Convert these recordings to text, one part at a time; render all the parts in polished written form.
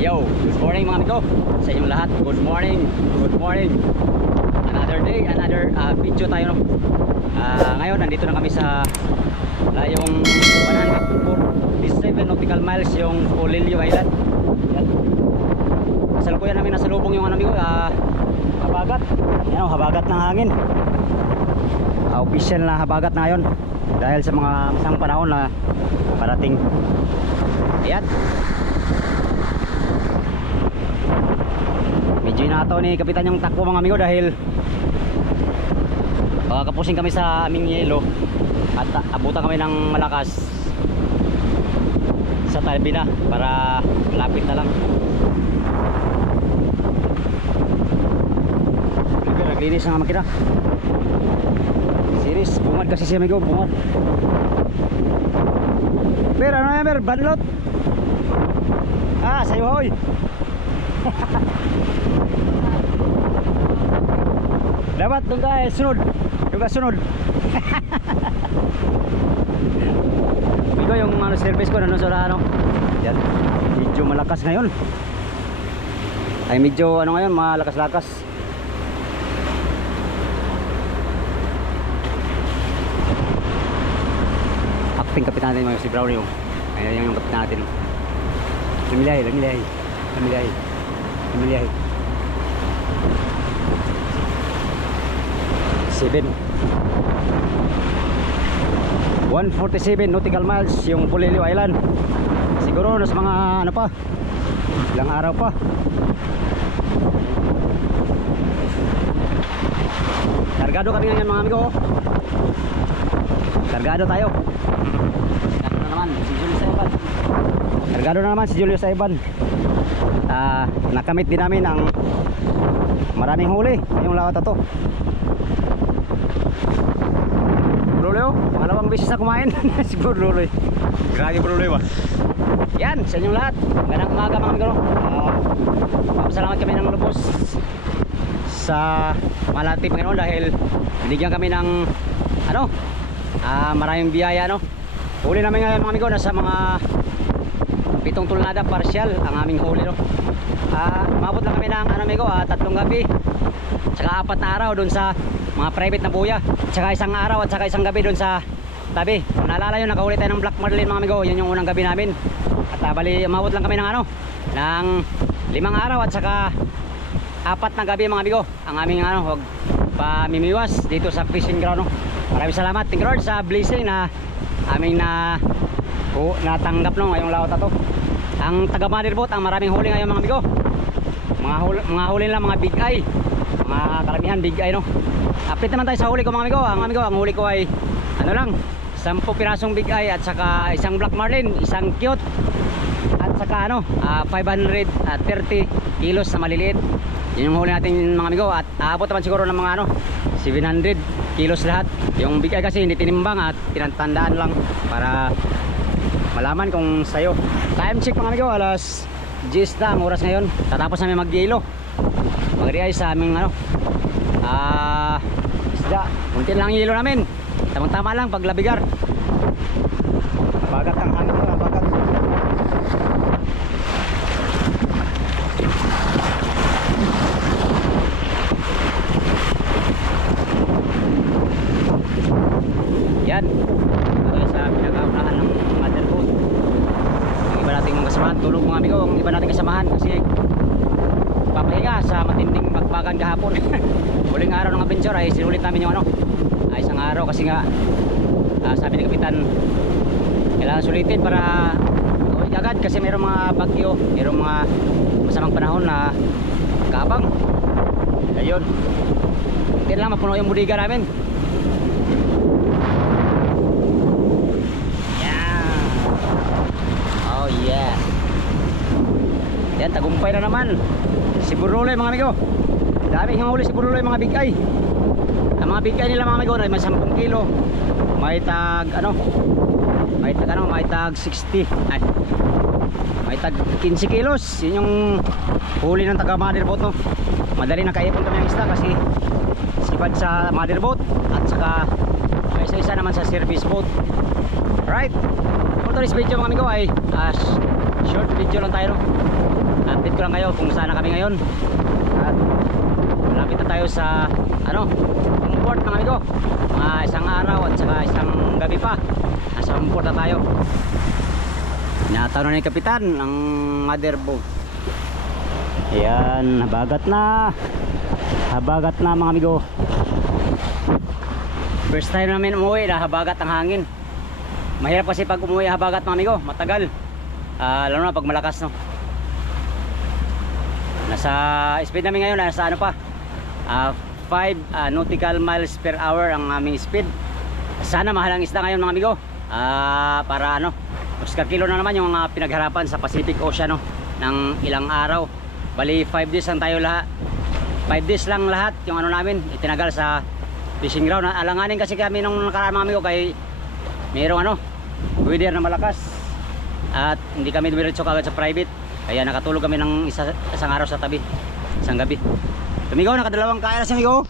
Yo, good morning mga amigo sa inyong lahat. Good morning, good morning. Another day, another video tayo, no? Ngayon nandito na kami sa layong 147 nautical miles yung Polillo Island. Yan. Kasalukuyan namin nasa lubong yung amigo, habagat. Yan, habagat ng hangin. Official na habagat na ngayon dahil sa mga isang panahon na parating. Ayan. Medyo inataw ni kapitan yung takbo mga amigo dahil baka kapusing kami sa aming yelo at abutan kami ng malakas sa talbi na para lapit na lang. Naglinis ng makina. Series, bungad kasi si amigo, bungad. Ber, ano yan ber? Banlot? Sayo hoy. Dapat doon ka sunod. Doon ka sunod. Ito yung service ko na sa ano. Yan. Medyo malakas ngayon. Ay medyo ano ngayon, malakas-lakas. Acting kapitan natin si Brownie. Ayan yung kapitan natin. Lamilahi. 147 nautical miles yung Polillo Island. Siguro nasa mga ano pa, ilang araw pa. Kargado kami ngayon mga amigo. Kargado tayo. Kargado na naman si Julius Ivan. Nakamit din namin ang maraming huli ngayong lawat na to. Bruloy, pangalawang beses na kumain. Si Bruloy. Grabe Bruloy ba? Yan, sa inyong lahat. Magandang umaga mga amigo. Salamat kami ng lubos sa Malati Panginoon dahil binigyan kami ng ano, maraming biyaya, no? Huli namin ngayon mga amigo, nasa mga 7 tulnada partial ang aming huli, no? Mabot lang kami ng ano amigo, 3 gabi tsaka 4 na araw dun sa mga private na buya, tsaka 1 araw at tsaka 1 gabi dun sa tabi. Kung naalala yun, nakahuli tayo ng Black Marlin mga amigo. Yun yung unang gabi namin. At bali, mabot lang kami ng ano, ng 5 araw at tsaka 4 na gabi mga amigo ang aming ano, huwag pamimiwas dito sa fishing ground, no? Maraming salamat, thank you Lord, sa blessing na aming natanggap, no, ngayong lawat na to. Ang taga Motherboat ang maraming huli ngayon mga amigo. Mga huli lang, mga big eye, mga karamihan big eye, no? Update naman tayo sa huli ko mga amigo. Ang huli ko ay ano lang, 10 pirasong big eye at saka 1 Black Marlin, 1 cute at saka ano, 530 kilos na maliliit. Yun yung huli natin mga amigo. At aabot naman siguro ng mga ano, 700 kilos lahat. Yung big eye kasi hindi tinimbang at tinatandaan lang para malaman kung sayo. Time check mga amigo, alas 10 na ang oras ngayon. Tatapos namin mag-yelo, mag-reay sa aming ano, isda. Kunti lang yelo namin, tamang tama lang pag labigar. Bagat ang hangin ko, bagat. Yan, ito sa pinag-aunahan ng Motherboat. Ang iba nating mga kasamahan, tulog mga amigo, ang iba nating kasamahan kasi papahinga sa matinding magbagan kahapon. Huling araw ng adventure ay sinulit namin yung ano, ay 1 araw kasi nga sabi ni kapitan kailangan sulitin para uwi agad kasi mayroong mga bagyo, mayroong mga masamang panahon na kaabang. Ayun, hindi lang mapuno yung budiga namin. Yeah. Yan, tagumpay na naman si Buruloy mga amigo. Daming huli si Buruloy mga big eye. Ang mga big eye nila mga amigo may 10 kilo. May tag ano, may tag 60. Ay, may tag 15 kilos. Yun yung huli ng taga Motherboat, no? Madali na kaipon kami ng isda kasi sipad sa Motherboat at saka may isa naman sa service boat. Right, for today's video mga amigo ay short video lang tayo, no? Update ko lang kayo kung saan na kami ngayon. At malapit na tayo sa ano, port mga amigo. Mga isang araw at saka isang gabi pa nasa port na tayo. Tinataw na ni Kapitan ang motherboard. Ayan, habagat na mga amigo. First time namin umuwi na habagat ang hangin. Mahirap kasi pag umuwi habagat mga amigo, matagal. Lalo na pag malakas, no. Nasa speed namin ngayon, nasa ano pa, 5 nautical miles per hour ang aming speed. Sana mahal ang isda ngayon mga amigo. Para ano, Oscar kilo na naman yung mga pinagharapan sa Pacific Ocean, no, ng ilang araw. Bali 5 days lang tayo lahat. 5 days lang lahat yung ano namin itinagal sa fishing ground. Alanganin kasi kami nung nakaraan mga amigo kay mayroong ano, weather na malakas. At hindi kami dumiretso kagad sa private. Kaya nakatulog kami ng isang araw sa tabi, isang gabi. Tumigaw, nakadalawang kaya na si amigo.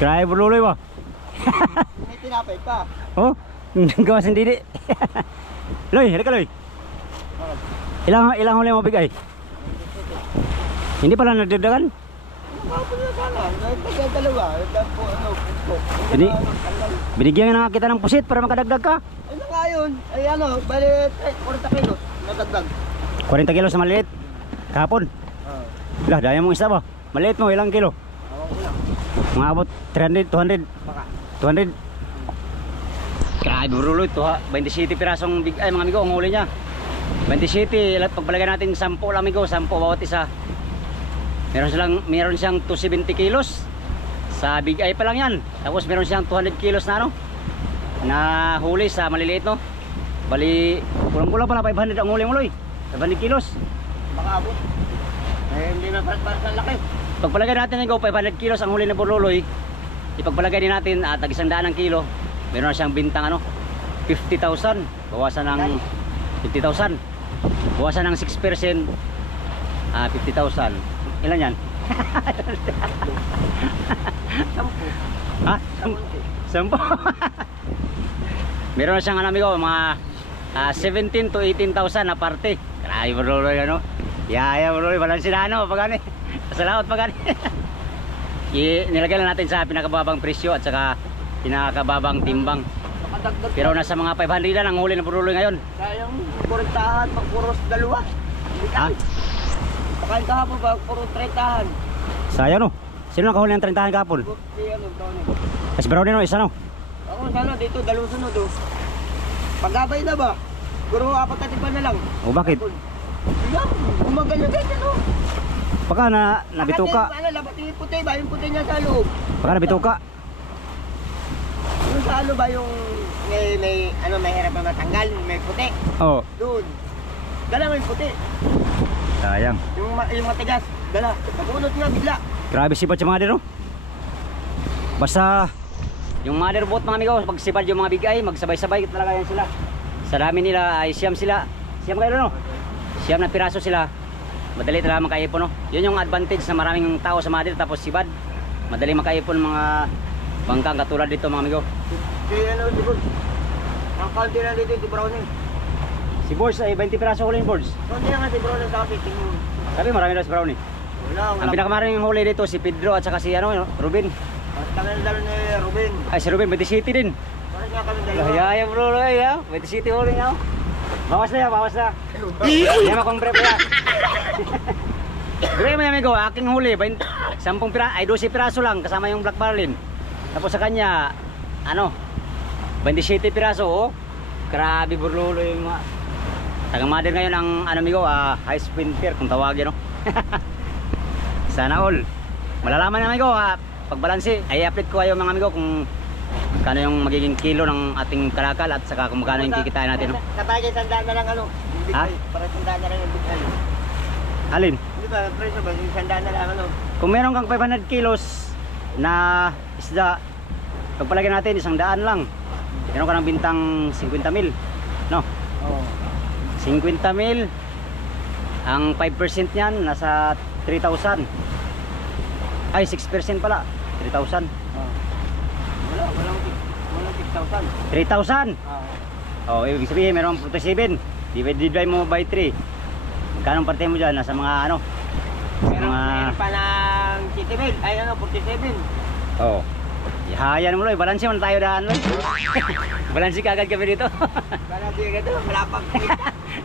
Kaya bululoy ba? May tinapay pa. Oh, gawa sendiri. Loy, halika Loy. Ilang huli mo bigay? Hindi pala nagdagdagan? Binigyan nga kita ng pusit para makadagdag ka. Ano nga yun? Ay ano, bali 40 kilos nadagdag. 40 kilos na maliit kahapon. Lah, daya mong isa ba? Maliit mo, ilang kilo? Mga abot 300, 200. Baka 200. Grabe bro, ito ha, 27 pirasong big ay mga amigo ang huli niya. 27, pagpalagay natin 10 lang amigo, 10 bawat isa. Meron siyang 270 kilos. Sa big eye pa lang yan. Tapos meron siyang 200 kilos na ano, na huli sa maliliit, no. Bali, kulang-kulang pala 500 ang huli mo Loy. 500 kilos. baka abot. Eh hindi na para sa laki. Pagpalagay natin amigo, 500 kilos ang huli na burluloy. Ipagpalagay din natin at 100 ang kilo. Meron na siyang bintang ano, 50,000. Bawasan ng 50,000. Bawasan ng 6%, 50,000. Ilan yan? 10. Ha? 10? Meron na siyang ano amigo, mga 17 to 18,000 na parte. Grabe burluloy ano. Yaya burluloy, walang sinano pag ano. Salamat pag ano. Nilagay lang natin sa pinakababang presyo at saka pinakababang timbang. Pero nasa mga 500 na ang huli na burluloy ngayon. Sayang kurentahan pag puros dalawa. Ha? Pakain kahapon pag puro 30han. Sayang no. Sino nakahuli ng 30 kahapon? Si ano, Brownie. Kasi Brownie no, isa no. Ako sana dito dalawang sunod oh. Pagabay na ba? Guro 4 na tipa na lang. O bakit? Diba? Gumagal na ganyan oh. Baka nabituka. Ano, labat yung puti ba? Yung puti niya sa loob. Baka nabituka. Yung sa ano ba yung may hirap na matanggal, may puti. Oo. Doon. Dala mo yung puti. Sayang. Yung matigas, dala. Pag-unot nga bigla. Grabe sipad sa mga dito. Basta yung motherboard mga amigo, pag sipad yung mga bigay, magsabay-sabay talaga yan sila. Sa dami nila ay siyam sila. Siyam kayo no? Siyam na piraso sila. Madali talaga makaipon no. Yun yung advantage na maraming tao sa Madrid tapos sibad. Madali makaipon mga bangkang katulad dito mga amigo. Si ano, si Boss. Ang kaldi na dito, si Brownie. Si Boards ay 20 piraso huli yung Boards. Hindi na nga si Brownie sa akin. Sabi marami daw si Brownie. Wala. Ang pinakamaraming huli dito si Pedro at saka si ano, Ruben. Kami na dalo ni Ruben. Ay si Ruben, 27 din. Parang nga kami dalawa. Ay bro, ay 27 huli niya. Bawas na yan, bawas na. Hindi mo kong prep yan. Bigay mo namin ko, aking huli 10 piraso, ay 12 piraso lang kasama yung black marlin. Tapos sa kanya ano 27 piraso oh. Grabe burlulo yung mga taga-mother ngayon ang ano amigo, high sprinter kung tawagin no. Sana all. Malalaman namin ko pagbalanse ay update ko kayo mga amigo kung kano yung magiging kilo ng ating kalakal at saka kung magkano yung kikitain natin no. Kapag sandaan na lang ano. Ha? Para sandaan na lang yung bigay. Alin? Di ba, presyo ba? Yung sandaan na lang ano. Kung meron kang 500 kilos na isda, pagpalagay natin 100 lang. Meron ka ng bintang 50 mil. No? Oo. 50 mil. Ang 5% niyan nasa 3,000. Ay 6% pala. 3,000. Walang 6,000. 3,000. Oh, ibig sabihin meron 47. divide mo by 3. Kanong parte mo dyan? Nasa mga ano? Meron pa ng City Bell. Ay, 47. Oo. Ihayan mo, Loy. Balansi man tayo daan, Loy. Balansi ka agad kami dito. Balansi ka dito. Wala pang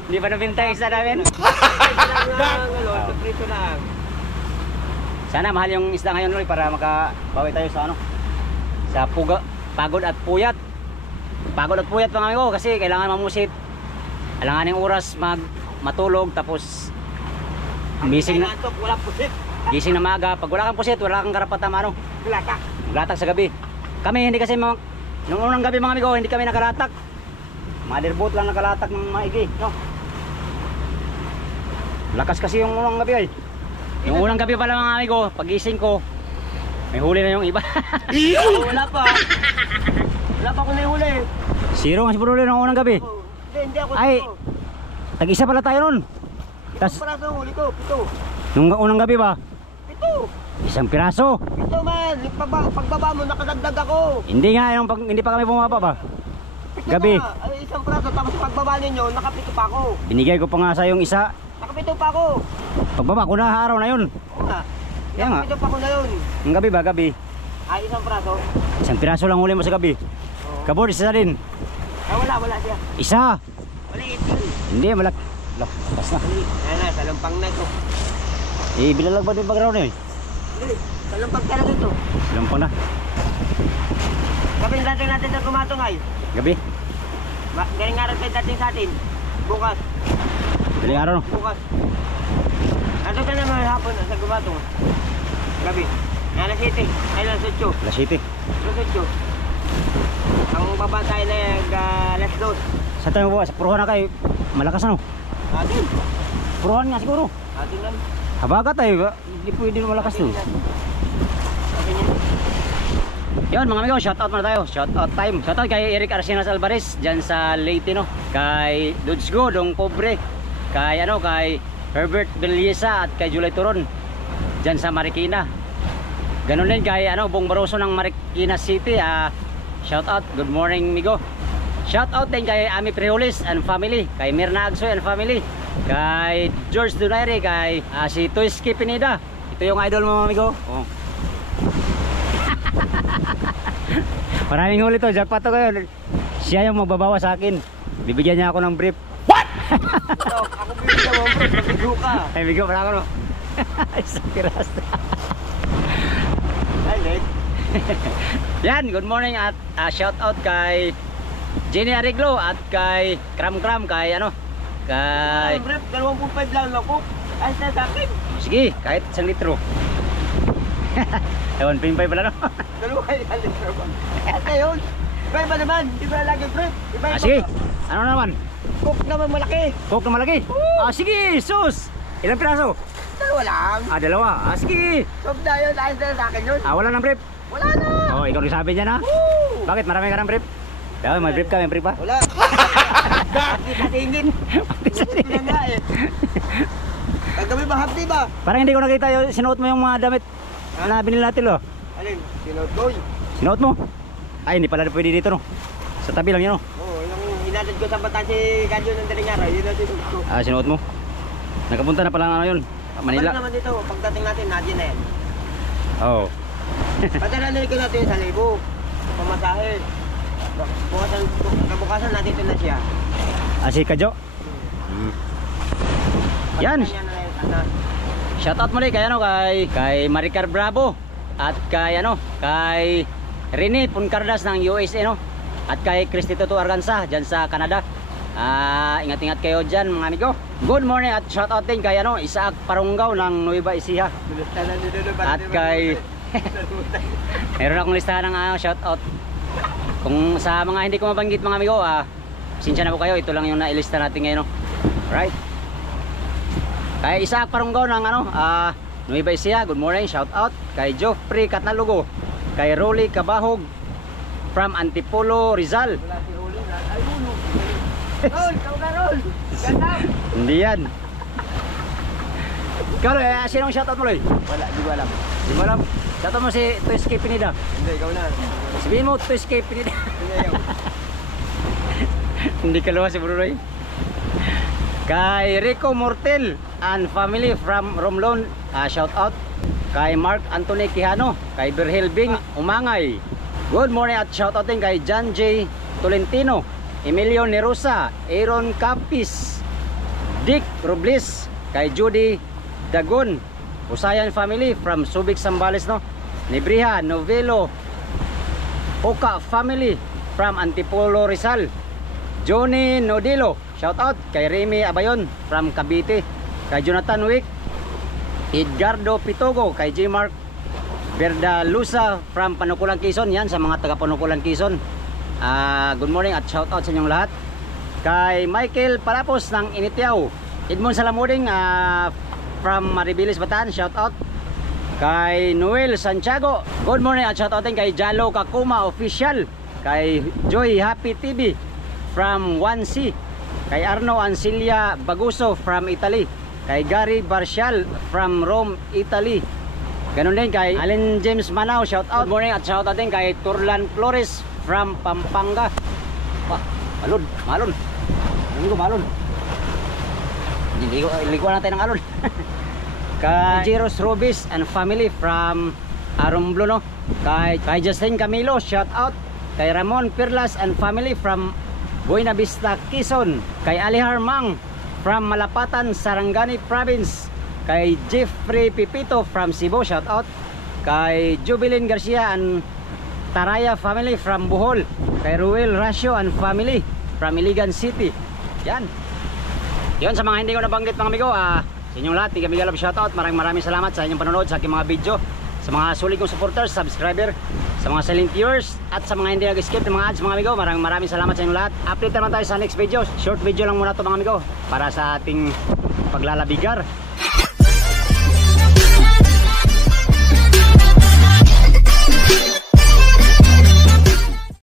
Hindi pa nabintay isa namin. Prito lang. Sana mahal yung isda ngayon, Loy, para makabawi tayo sa ano? Sa pagod at puyat. Pagod at puyat mga amigo kasi kailangan mamusit. Alangan yung oras matulog tapos gising na. Wala pusit. Gising na maaga. Pag wala kang pusit, wala kang karapatan ano. Latak. Latak sa gabi. Kami hindi kasi nung unang gabi mga amigo, hindi kami nakalatak. Motherboat lang nakalatak ng maigi, no? Lakas kasi yung unang gabi ay. Yung unang gabi pala mga amigo, pagising ko, may huli na yung iba. Wala pa. Wala pa akong nahuli. Zero nga si Bruno ng unang gabi. Hindi ako. Ay, tag-isa pala tayo nun. Tas, Para sa huli ko, pito. nung unang gabi ba? Pito. Isang piraso. Pito man. Pagbaba mo, nakadagdag ako. Hindi nga, hindi pa kami bumaba ba? Pito Gabi. na. Ay, isang praso. Tapos pagbaba ninyo, nakapito pa ako. Binigay ko pa nga sa yung isa. Nakapito pa ako. Pagbaba ko na araw na yun. Oo nga. Kaya nga. Nakapito pa ako na yun. Ang gabi ba? Gabi. Ay, isang praso. Isang piraso lang huli mo sa gabi. Oo. Kabor, isa din. Ay, wala siya. Isa. Maliit yun. Hindi, malak. Lakas na. Ayan na, sa lumpang na ito. Bilalag ba din background eh? Hindi, sa lumpang talaga ito. Ilang pa na. Kapin dating natin sa kumatungay. Gabi. Galing araw tayo dating sa atin. Bukas. Daling araw no? Bukas. Ano ka naman hapon sa gumatong? Gabi. Alas 7. Ay, alas 8. Alas 7. Alas 8. Ang babantay na alas 2. Saan tayo ba? Sa puruhan na kayo. Malakas ano? Atin. Puruhan nga siguro. Atin yan. Habagat tayo ba? Hindi pwede malakas to. Atin yan. Yun mga amigo, shoutout muna tayo. Shoutout time. Shoutout kay Eric Arsenas Alvarez dyan sa Leyte no. Kay Dudsgo, Dong Pobre. Kay Herbert Bellesa at kay July Turon dyan sa Marikina. Ganon din kay Bong Baroso ng Marikina City. Shoutout, good morning migo. Shoutout din kay Ami Priholis and family, kay Mirna Agsoy and family, kay George Donaire, kay si Toyski Pineda. Ito yung idol mo mga amigo. Oh. Maraming huli to, jackpot to kayo. Siya yung magbabawa sa akin. Bibigyan niya ako ng brief. Ito, ako bibigyan mo bro, mabigo ka. Ay, bigo pala ako no. Isang piras. Ay, late. Yan, good morning at shout out kay Jenny Ariglo at kay Kram Kram, kay kay... Ay, bro, 25 lang ako. Ay, sa akin. Sige, kahit 1 litro. Ewan, pimpay pala no. Dalawa yung litro ba? At yun. Iba naman, di ba lagi bro? Iba Sige, ano naman? Cook naman malaki. Coke na malaki. Sige, sus. Ilang piraso? Dalawa lang. Dalawa. Sige. Cook na yun, ayos na sa akin yun. Wala nang brief. Wala na. Oh, ikaw rin sabi niya na. Woo! Bakit marami ka ng brief? Kaya may brief ka, may brief pa. Wala. Patingin. Patingin nga eh. Kagabi ba hapdi ba? Parang hindi ko nakita yung sinuot mo yung mga damit na binili natin lo. Alin? Sinutoy. Sinuot mo? Ay, hindi pala pwede dito no. Sa tabi lang yun no. Oo, yung hinatid ko sa bata si Kadyo ng Dalingara, yun natin ko. Sinuot mo. Nakapunta na pala yun. Manila. Balik naman dito, pagdating natin, nadyan na yan. Oo. Padalanin ko natin sa libo. Pamasahe. Kabukasan natin ito na siya. Si Kadyo. Yan. Shoutout muli kay kay Maricar Bravo at kay kay Rene Puncardas ng USA no. At kay Christy Toto Arganza diyan sa Canada. Ingat-ingat kayo diyan mga amigo. Good morning at shoutout din kay Isaac Parunggaw ng Nueva Ecija. At kay meron akong listahan ng shoutout. Kung sa mga hindi ko mabanggit mga amigo, sinsya na po kayo, ito lang yung nailista natin ngayon no. Alright. Kay Isaac Parunggaw ng Nueva Ecija, good morning, shout out. Kay Joffrey Catalogo, kay Rolly Cabahog from Antipolo, Rizal. Wala si Rolly, ay uno. Rol, ikaw ka Rol. Ganda. Hindi yan. Ikaw, sinong shout out mo Loy? Wala, di ko alam. Di mo alam. Shout out mo si Toyski Pineda. Hindi, ikaw na. Sabihin mo Toyski Pineda. Hindi, ayaw. Hindi ka luwa si Brunoy. Kay Rico Mortel and family from Romlon, shout out. Kay Mark Anthony Quijano, kay Berhel Bing Umangay. Good morning at shout out din kay John J. Tolentino, Emilio Nerosa, Aaron Campis, Dick Robles, kay Judy Dagon, Usayan family from Subic Sambales, no? Nebriha Novelo, Oka family from Antipolo Rizal. Johnny Nodilo, shout out kay Remy Abayon from Cavite, kay Jonathan Wick, Edgardo Pitogo, kay J. Mark Berdalusa from Panukulan Quezon. Yan sa mga taga Panukulan Quezon. Good morning at shout out sa inyong lahat. Kay Michael Parapos ng Initiao, Edmond Salamuding from Maribilis Bataan, shout out. Kay Noel Santiago, good morning at shout out din kay Jalo Kakuma Official, kay Joy Happy TV from 1C, kay Arno Ancilia Baguso from Italy, kay Gary Barcial from Rome, Italy. Ganun din kay Allen James Manao, shout out. Good morning at shout out din kay Turlan Flores from Pampanga. Malon, malon. Malon. Ligo natin ng alon. Kay Jeros Robis and family from Arumblo, no? Kay Justin Camilo, shout out. Kay Ramon Perlas and family from Buena Vista, Quezon. Kay Alihar Mang from Malapatan, Sarangani Province. Kay Jeffrey Pipito from Cebu, shout out. Kay Jubilin Garcia and Taraya family from Bohol. Kay Ruel Rasio and family from Iligan City. Yan. Yun, sa mga hindi ko nabanggit mga amigo, sa inyong lahat, Tiga Miguel, shout out. Maraming salamat sa inyong panonood sa aking mga video. Sa mga sulit kong supporters, subscriber, sa mga silent viewers, at sa mga hindi nag-skip ng mga ads mga amigo, maraming salamat sa inyong lahat. Update naman tayo sa next video. Short video lang muna to mga amigo, para sa ating paglalabigar.